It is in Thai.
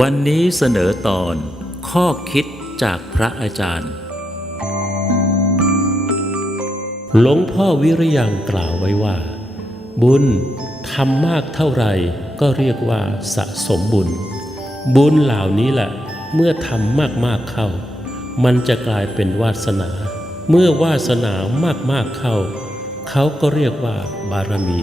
วันนี้เสนอตอนข้อคิดจากพระอาจารย์ หลวงพ่อวิริยังกล่าวไว้ว่า บุญทำมากเท่าไหร่ก็เรียกว่าสะสมบุญ บุญเหล่านี้แหละ เมื่อทำมากๆเข้า มันจะกลายเป็นวาสนา เมื่อวาสนามากๆเข้า เขาก็เรียกว่าบารมี